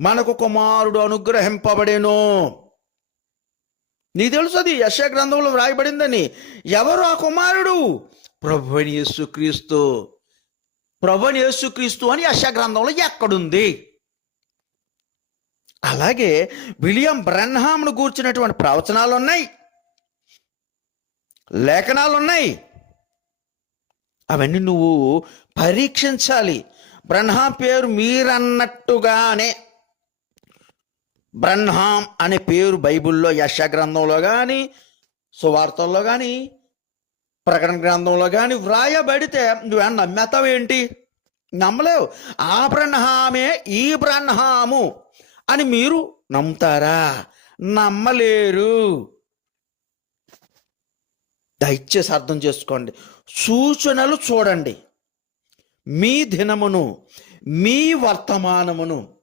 మనకు కుమారుడు అనుగ్రహింపబడెను. నీకు తెలుసు అది యెషయా గ్రంథంలో వ్రాయబడిందని. ఎవరు ఆ కుమారుడు? ప్రభువైన యేసుక్రీస్తు. ప్రభువైన యేసుక్రీస్తు అని యెషయా గ్రంథంలో ఎక్కడుంది? అలాగే విలియం బ్రన్హామ్ను గూర్చినటువంటి ప్రవచనాలు ఉన్నాయి, లేఖనాలు ఉన్నాయి. అవన్నీ నువ్వు పరీక్షించాలి. బ్రన్హాం పేరు మీరన్నట్టుగానే బ్రన్హాం అనే పేరు బైబిల్లో యెషయా గ్రంథంలో కానీ, సువార్తల్లో కానీ, ప్రకటన గ్రంథంలో కానీ వ్రాయబడితే నువ్వేమన్నా నమ్మేతావేంటి? నమ్మలేవు. ఆ బ్రన్హామే ఈ బ్రన్హాము అని మీరు నమ్ముతారా? నమ్మలేరు. దయచేసి అర్థం చేసుకోండి. సూచనలు చూడండి. మీ దినమును, మీ వర్తమానమును